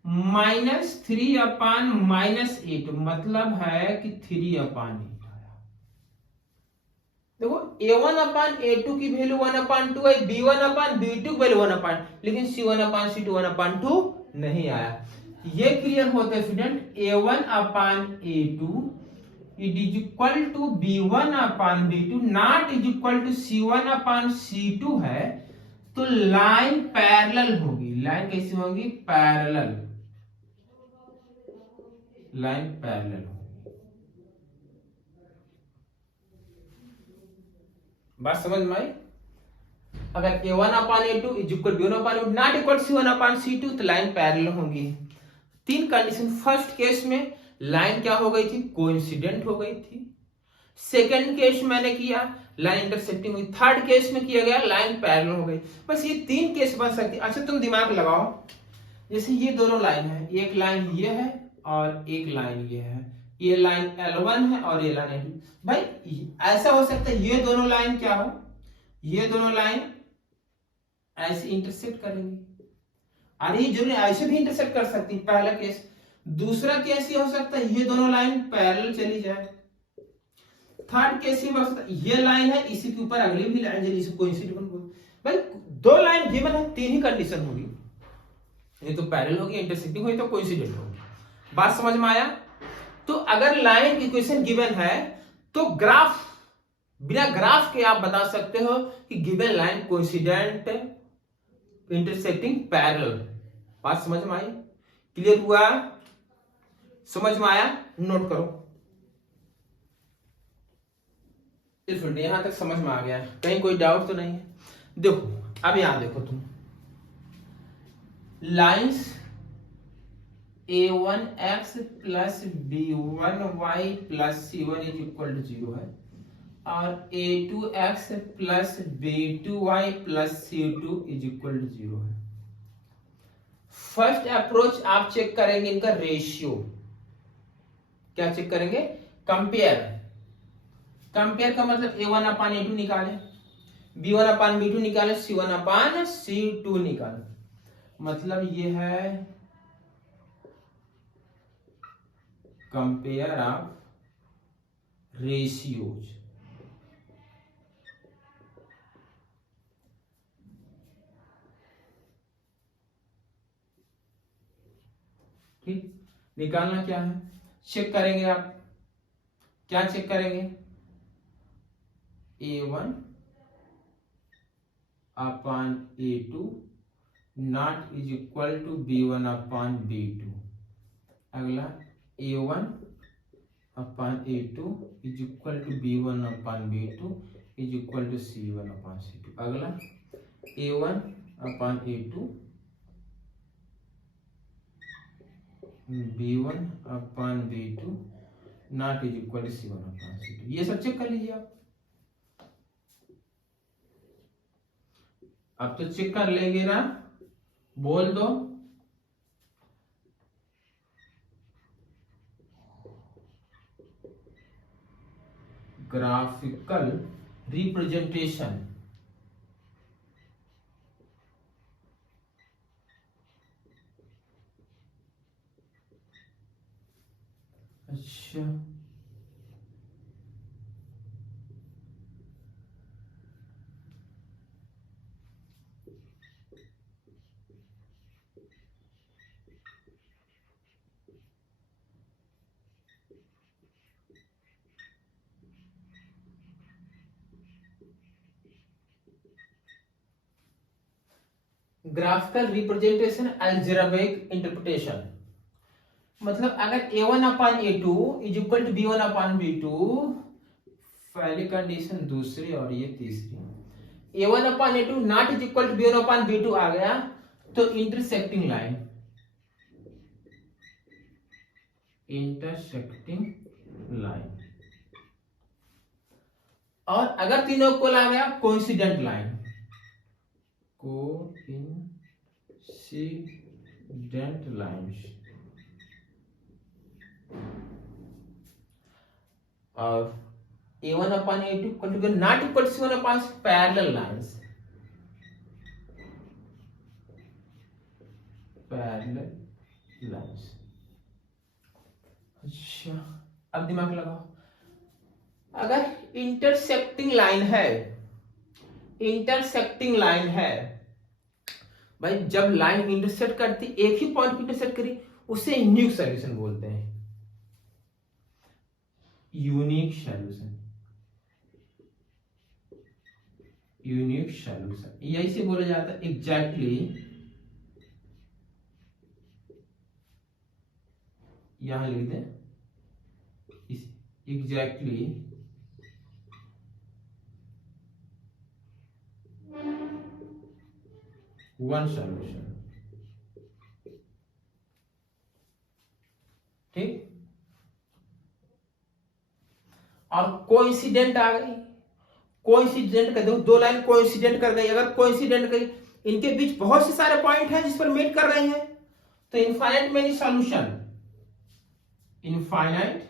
-3 अपान -8 मतलब है कि 3/8 आया। देखो a1 अपान a2 की वैल्यू 1/2 है, b1 अपान b2 की वैल्यू 1/2, लेकिन c1 अपान c2 1/2 नहीं आया। ये क्लियर होता है student. a1 upon a2 it is equal to b1 upon b2 not is equal to c1 upon c2 है, तो लाइन पैरेलल होगी। लाइन कैसी होगी? पैरेलल, लाइन पैरेलल होगी। बात समझ में आई? अगर a1 upon a2 is equal b1 upon b2 not equal c1 upon c2 तो लाइन पैरेलल होंगी। 3 कंडीशन। फर्स्ट केस में लाइन क्या हो गई थी? कोइंसिडेंट हो गई थी। सेकंड केस मैंने किया लाइन इंटरसेक्टिंग हुई। थर्ड केस में किया गया लाइन पैरेलल हो गई। बस ये 3 केस बन सकती है। अच्छा तुम दिमाग लगाओ, जैसे ये दोनों लाइन है, एक लाइन ये है और एक लाइन ये है, ये लाइन L1 है और ये लाइन L2। भाई ऐसा हो सकता है ये दोनों लाइन क्या हो, ये दोनों लाइन ऐसे इंटरसेक्ट करेंगे, और ये जरूरी ऐसे भी इंटरसेक्ट कर सकती, पहला केस। दूसरा केस ये हो सकता है ये दोनों लाइन पैरेलल चली जाए। थर्ड केस ये हो सकता है ये लाइन है, इसी के ऊपर अगली भी लाइन चली, इसको कोइंसिडेंट बोल। भाई दो लाइन गिवन है, तीन ही कंडीशन होगी, ये तो पैरेलल होगी, इंटरसेक्टिंग होगी, तो कोइंसिडेंट होगी। बात समझ में आया? तो अगर लाइन इक्वेशन गिवन है तो ग्राफ, बिना ग्राफ के आप बता सकते हो कि given line coincident, intersecting, parallel. बात समझ में आई? क्लियर हुआ? समझ में आया? नोट करो। यहां तक समझ में आ गया? कहीं कोई डाउट तो नहीं है? देखो अब यहां देखो तुम, lines a1x plus b1y plus c1 is equal to 0 है, और a2x plus b2y plus c2 is equal to 0 है। फर्स्ट अप्रोच आप चेक करेंगे इनका रेशियो। क्या चेक करेंगे? कंपेयर। कंपेयर का मतलब a1 अपान a2 निकाले, b1 अपान b2 निकाले, c1 अपान c2 निकाले। मतलब ये है कंपेयर ऑफ रेशियोज। ठीक, निकालना क्या है, चेक करेंगे आप। क्या चेक करेंगे? a1 upon a2 not is equal to b1 upon b2। अगला a1 upon a2 is equal to b1 upon b2 is equal to c1 upon c2। अगला a1 upon a2 b1 upon b2 not is equal to c1 upon c2। ये सब check कर लीजिए आप। अब तो check कर लेंगे ना, बोल दो। Graphical representation. अच्छा, ग्राफिकल रिप्रेजेंटेशन अलजेब्रिक इंटरप्रिटेशन। मतलब अगर a1 upon a2 is equal to b1 upon b2, पहली कंडीशन, दूसरी और ये तीसरी, a1 upon a2 not is equal to b1 upon b2 आ गया तो इंटरसेक्टिंग लाइन, इंटरसेक्टिंग लाइन। और अगर तीनों को आ गया कोइंसिडेंट लाइन, कोइंसिडेंट लाइंस। और a1 upon a2 equal to not equal to c1 upon parallel lines, parallel lines। अच्छा, अब दिमाग लगाओ। अगर इंटरसेक्टिंग लाइन है, इंटरसेक्टिंग लाइन है भाई, जब लाइन इंटरसेक्ट करती, एक ही पॉइंट इंटरसेक्ट करी, उसे यूनिक सॉल्यूशन बोलते हैं। यूनिक सॉल्यूशन, यूनिक सॉल्यूशन यही से बोला जाता है। एग्जैक्टली यहां लिख दें, एग्जैक्टली वन सॉल्यूशन। ठीक, और कोइंसिडेंट आ गई, कोइंसिडेंट कर दो, दो लाइन कोइंसिडेंट कर गई। अगर कोइंसिडेंट गई, इनके बीच बहुत से सारे पॉइंट हैं जिस पर मीट कर रहे हैं, तो infinite many solution, infinite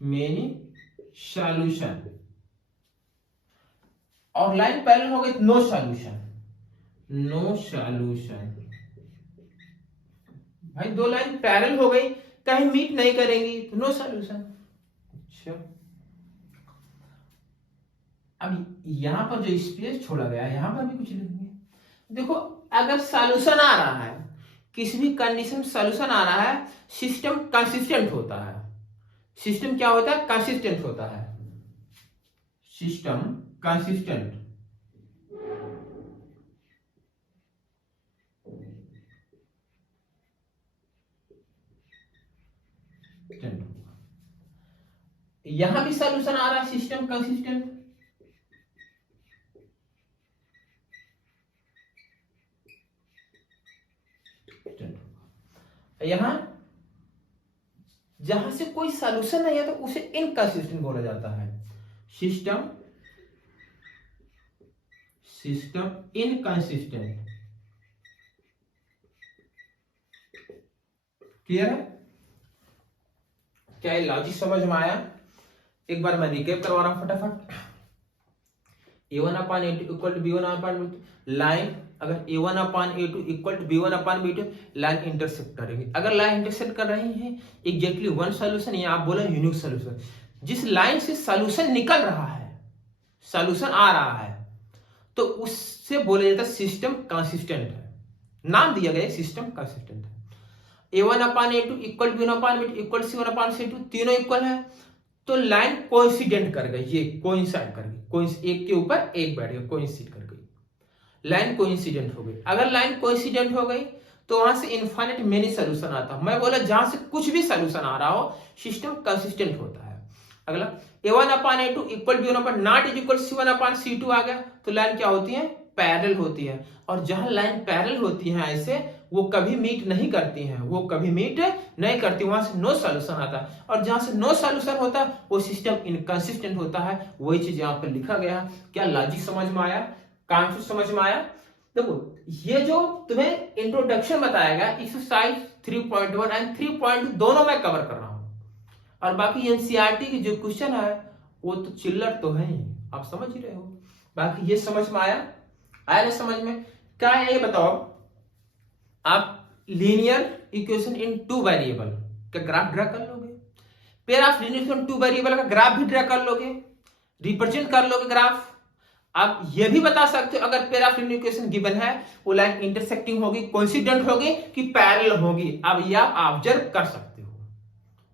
many solution. और लाइन पैरेलल हो गई नो सॉल्यूशन, नो सॉल्यूशन। भाई दो लाइन पैरेलल हो गई, कहीं मीट नहीं करेंगी तो नो सॉल्यूशन। अच्छा, अब यहां पर जो स्पेस छोड़ा गया है यहां पर भी कुछ लिखेंगे। देखो अगर सॉल्यूशन आ रहा है, किसी भी कंडीशन सॉल्यूशन आ रहा है, सिस्टम कंसिस्टेंट होता है। सिस्टम क्या होता है? कंसिस्टेंट होता है। सिस्टम कंसिस्टेंट, यहां भी सॉल्यूशन आ रहा है, सिस्टम कंसिस्टेंट। यहां जहां से कोई सॉल्यूशन नहीं है तो उसे इनकंसिस्टेंट बोला जाता है। System inconsistent. क्लियर है? क्या ये लॉजिक समझ में आया? एक बार मैं रिकैप करवा रहा हूं फटाफट। a1/a2 equal to b1/b2, line अगर a1/a2 equal to b1/b2, line intersect करेंगे। अगर लाइन इंटरसेक्ट कर रही है एग्जैक्टली वन सॉल्यूशन, या आप बोले यूनिक सॉल्यूशन, जिस लाइन से सॉल्यूशन निकल रहा है, सॉल्यूशन आ रहा है, तो उससे बोला जाता है सिस्टम कंसिस्टेंट है। नाम दिया गया सिस्टम कंसिस्टेंट है। a1/a2 equal b1/b2 equal c1/c2, तीनों इक्वल है तो लाइन कोइंसिडेंट कर गई, ये कोइंसाइड कर गई, एक के ऊपर एक बैठ गया, कोइंसिड कर गई, लाइन कोइंसिडेंट हो गई। अगर लाइन कोइंसिडेंट हो गई तो वहां से इनफाइनाइट मेनी सॉल्यूशन आता है। मैं बोला जहां से कुछ भी सॉल्यूशन आ रहा हो सिस्टम कंसिस्टेंट होता है। अगला a1/a2 equal b1/, not is equal c1/c2 आ गया तो लाइन क्या होती है? पैरेलल होती है। और जहां लाइन पैरेलल होती है ऐसे, वो कभी मीट नहीं करती हैं, वो कभी मीट नहीं करती, वहां से नो सॉल्यूशन आता है। और जहां से नो सॉल्यूशन होता है वो सिस्टम इनकंसिस्टेंट होता है। वही चीज यहां पर लिखा गया है। क्या लॉजिक समझ में आया? कॉन्सेप्ट समझ में आया? देखो ये जो तुम्हें इंट्रोडक्शन बताया गया, एक्सरसाइज 3.1 एंड 3.2 दोनों मैं कवर कर रहा हूं। और बाकी एनसीईआरटी की जो क्वेश्चन है वो तो चिल्लर तो है ही, आप समझ ही रहे हो। बाकी ये समझ में आया? आया ना समझ में? क्या है ये बताओ। आप linear equation in two variable का ग्राफ ड्रा कर लोगे? Pair of linear equation two variable का ग्राफ भी ड्रा कर लोगे, रिप्रेजेंट कर लोगे ग्राफ। आप ये भी बता सकते हो अगर pair of linear equation given है, वो लाइन इंटरसेक्टिंग होगी, कोइंसिडेंट होगी कि पैरेलल होगी। अब ये आप ऑब्जर्व कर सकते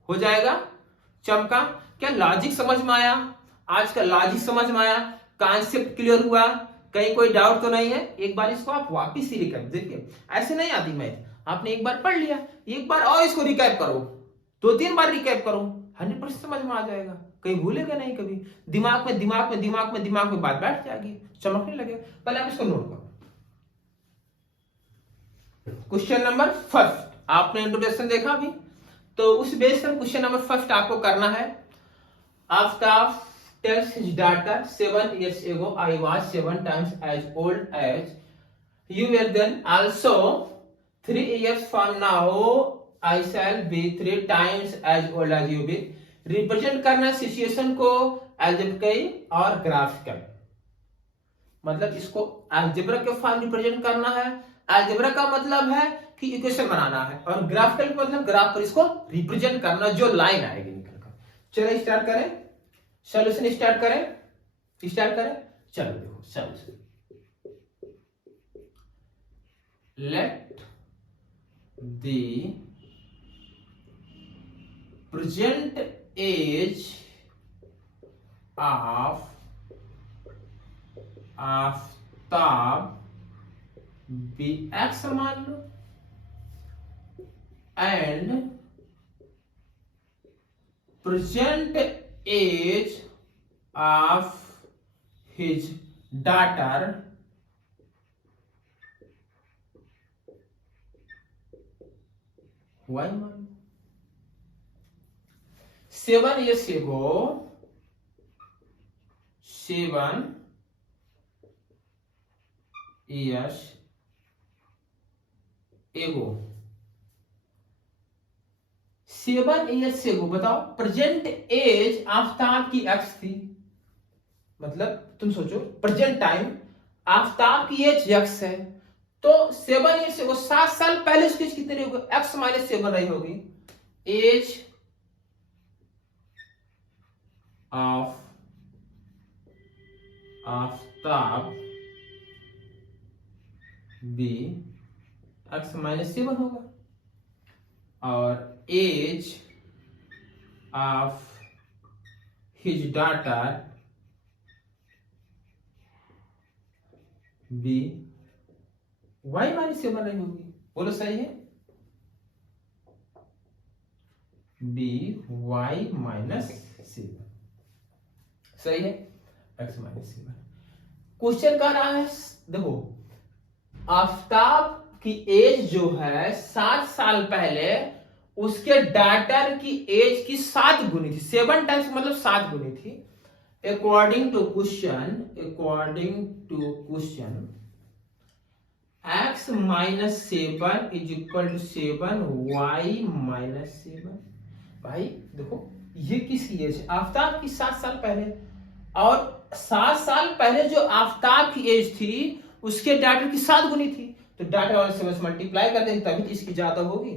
हो जाएगा। चमका? क्या लॉजिक समझ में आया? आज का लॉजिक समझ में आया? कॉन्सेप्ट क्लियर हुआ? कहीं कोई डाउट तो नहीं है? एक बार इसको आप वापिस ही रिकैप, देखिए ऐसे नहीं आती मैथ, आपने एक बार पढ़ लिया, एक बार और इसको रिकैप करो, 2-3 बार रिकैप करो, 100% समझ में आ जाएगा, कहीं भूलेगा नहीं कभी। दिमाग में बात बैठ जाएगी, चमकने लगेगा। पहले आप इसको नोट करो। क्वेश्चन नंबर फर्स्ट, आपने इंट्रोडक्शन देखा अभी, तो उस बेस पर क्वेश्चन नंबर फर्स्ट आपको करना है। After tells his daughter 7 years ago I was 7 times as old as you were then, also 3 years from now I shall be 3 times as old as you be। Represent करना situation को algebraical और graphical, मतलब इसको algebra के form represent करना है। Algebra का मतलब है कि इक्वेशन बनाना है, और ग्राफिकल का मतलब ग्राफ पर इसको रिप्रेजेंट करना, जो लाइन आएगी निकल कर। चलो स्टार्ट करें, सॉल्यूशन स्टार्ट करें। चलो देखो solution. Let the present age of Aftab be x मान लो, and present age of his daughter y मान 7 years ago, 7 years ago, 7 years ago, बताओ प्रेजेंट एज आफ्ताब की एक्स थी, मतलब तुम सोचो प्रेजेंट टाइम आफ्ताब की एज x है, तो 7 ईयर से वो 7 साल पहले उसकी एज कितनी रही होगी, x माइनस 7 रही होगी। Age of Aftab be x minus 7 होगा, और age of his daughter be y minus 7 नहीं होगी। बोलो सही है, बी y माइनस 7 सही है, x माइनस 7। क्वेश्चन कह रहा है, देखो आफ्ताब की एज जो है 7 साल पहले उसके डॉटर की एज की 7 गुनी थी, 7 टाइम्स मतलब 7 गुनी थी। According to question x minus 7 is equal to 7 y minus 7। भाई देखो ये किसकी एज है, आफ्ताब की 7 साल पहले, और 7 साल पहले जो आफ्ताब की एज थी उसके डॉटर की 7 गुनी थी, तो डॉटर वाले से मल्टीप्लाई कर देंगे तभी इसकी ज्यादा होगी।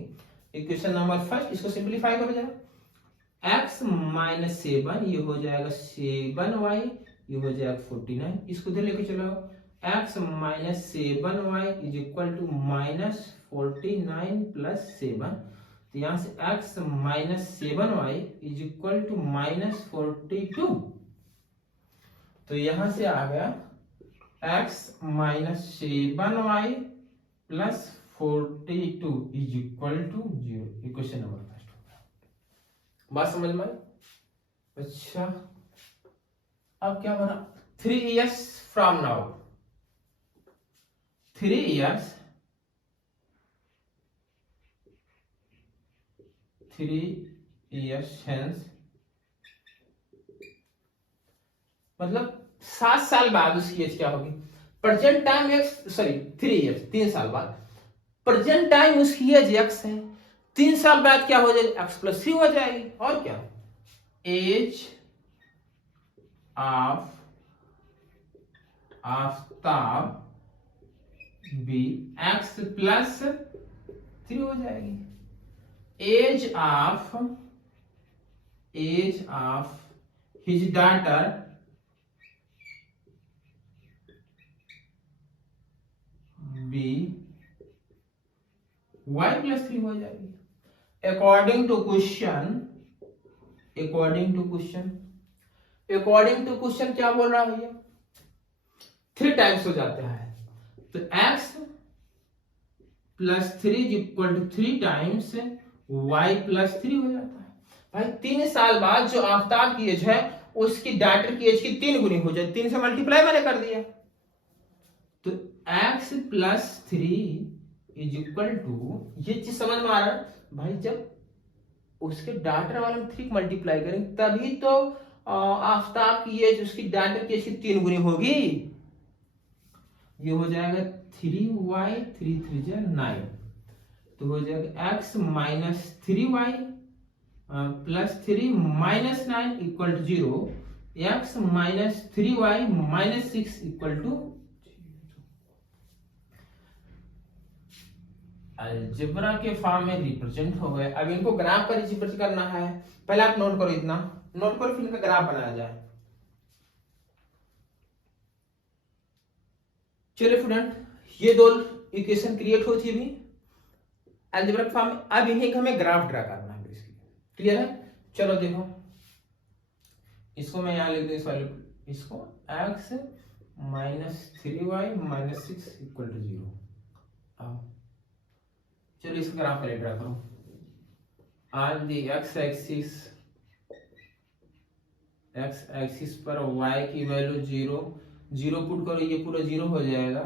इक्वेशन नंबर फर्स्ट, इसको सिंप्लीफाई करो जरा। x माइनस 7 ये हो जाएगा 7y, ये हो जाएगा 49, इसको इधर लेके चलो। x minus 7y is equal to minus 49 plus 7, तो यहां से x minus 7y is equal to minus 42, तो यहां से आ गया x minus 7y plus 42 is equal to 0। Equation number first हो गया। बात समझ में आई? अच्छा अब क्या बना, 3 years from now, 3 years 3 years hence, मतलब 7 साल बाद उसकी एज क्या होगी, present time x, sorry 3 years 3 साल बाद, प्रेजेंट टाइम उसकी एज x है, 3 साल बाद क्या हो जाएगी, x प्लस 3 हो जाएगी। और क्या, age of Aftab be x plus 3 हो जाएगी। Age of his daughter be y plus 3 हो जाएगी। अकॉर्डिंग टू क्वेश्चन क्या बोल रहा है भैया, 3 टाइम्स हो जाता है, तो x plus 3 is equal to 3 times y plus 3 हो जाता है। भाई 3 साल बाद जो आफ्ताब की एज है उसकी डॉटर की एज की 3 गुनी हो जाए, 3 से मल्टीप्लाई मैंने कर दिया, तो x plus 3 is equal to, ये चीज समझ में आ रहा है भाई, जब उसके डॉटर वाले में 3 मल्टीप्लाई करेंगे तभी तो आफ्ताब की एज उसकी डॉटर की एज की 3 गुनी होगी। ये हो जाएगा 3y 3 3 9, तो हो जाएगा x minus 3y plus 3 minus 9 equal to 0, x minus 3y minus 6 equal to algebra के फॉर्म में रिप्रेजेंट हो गए। अब इनको ग्राफ पर रिप्रेजेंट करना है, पहले आप नोट करो, इतना नोट करो, फिर इनका ग्राफ बनाया जाए। चलिए स्टूडेंट, ये 2 इक्वेशन क्रिएट हो थी अभी अलजेब्रा के फॉर्म में, अब इन्हें हमें ग्राफ ड्रा करना है बेसिकली। क्लियर है? चलो देखो, इसको मैं यहां लिख दूं, इस वाले इसको x minus 3y minus 6 equal to 0। चलो इसका ग्राफ पहले ड्रा करो। ऑन द x एक्सिस पर y की वैल्यू 0 पुट करो, ये पूरा 0 हो जाएगा।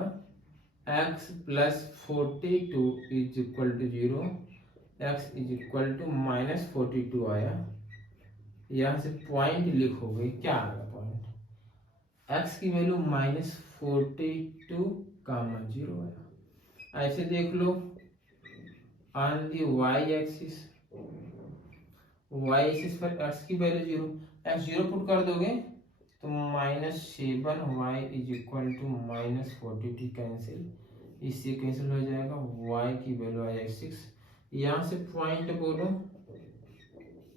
x plus 42 is equal to 0, x is equal to minus 42 आया। यहां से पॉइंट लिखोगे, क्या आएगा पॉइंट, x की वैल्यू माइनस 42 कामा 0 आया। ऐसे देख लो ऑन दी y एक्सिस पर x की वैल्यू 0, x 0 पुट कर दोगे तो -7y is equal to -42 cancel, इससे कैंसिल हो जाएगा, y की वैल्यू आ जाएगी 6। यहाँ से पॉइंट बोलो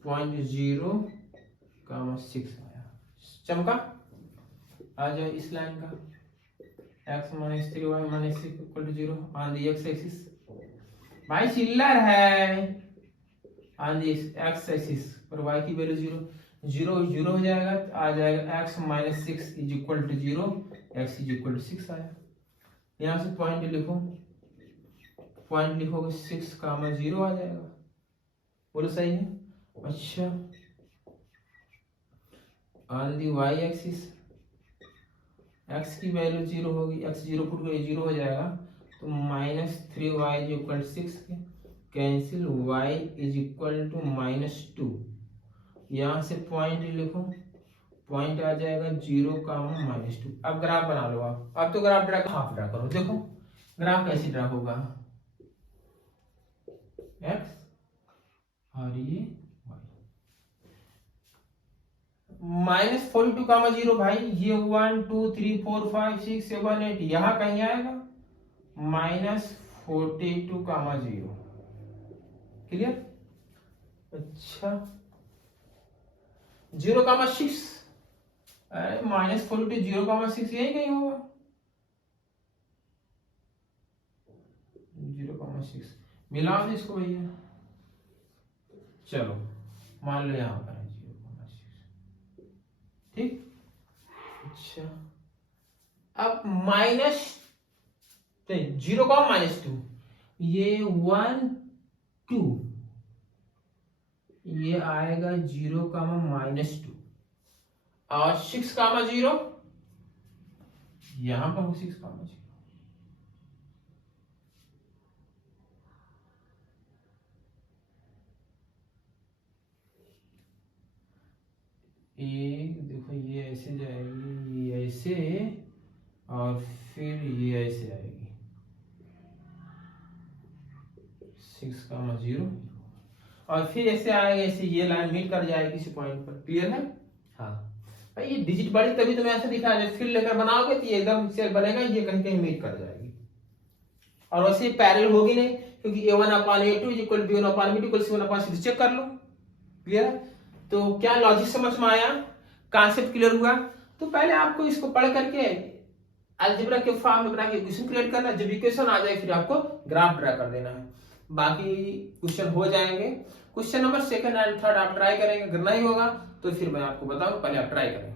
0.6 आया, चमका। आ जाओ इस लाइन का x - 3y - 6 equal to 0 on the x axis. भाई चिल्लर है, ऑन द x एक्सिस पर y की वैल्यू 0 0 हो जाएगा, आ जाएगा x - 6 is equal to 0, x is equal to 6 आया। यहाँ से पॉइंट लिखो, पॉइंट लिखोगे 6, 0 आ जाएगा। बोलो सही है? अच्छा, on the y axis x की वैल्यू 0 होगी, x 0 पुट करो 0 हो जाएगा, तो -3y is equal 6 cancel, y is equal to -2। यहाँ से पॉइंट लिखो, पॉइंट आ जाएगा 0, -2। अब ग्राफ बना लो आप। अब तो ग्राफ ड्रा, हाफ ड्रा करो। देखो ग्राफ कैसे ड्रा होगा, x और ये -42, 0 भाई, ये 1 2 3 4 5 6 7 8 यहाँ कहीं आएगा, -42, 0। क्लियर? अच्छा, 0,6, -42 0,6 यही कहीं होगा, 0,6 मिला दो इसको भैया। चलो मान लो यहाँ पर है 0,6, ठीक। अच्छा, अब -0,-2, ये 1 2, ये आएगा 0,-2 और 6,0 यहां पर 6,0। एक देखो, ये ऐसे जाएगी, ये ऐसे, और फिर ये ऐसे आएगी 6,0 और फिर ऐसे आएगा, ऐसे ये लाइन मीट कर जाएगी किसी पॉइंट पर। क्लियर है? हाँ भाई, ये डिजिट बड़ी तभी तुम्हें ऐसा दिखा है, फिर लेकर बनाओगे तो ये एकदम से बनेगा, ये कहीं कहीं मीट कर जाएगी और वैसे पैरेलल होगी नहीं, क्योंकि a1/a2 = b1/b2 = c1/c2। चेक कर लो। क्लियर है? तो क्या लॉजिक समझ में आया, कॉन्सेप्ट क्लियर हुआ? तो पहले आपको इसको पढ़ करके अलजेब्रा के फॉर्म में बना के इक्वेशन क्रिएट करना है। जब इक्वेशन आ जाए फिर आपको ग्राफ ड्रा कर देना है, बाकी क्वेश्चन हो जाएंगे। क्वेश्चन नंबर 2 एंड 3 आप ट्राई करेंगे, अगर नहीं होगा तो फिर मैं आपको बताऊं, पहले आप ट्राई करें।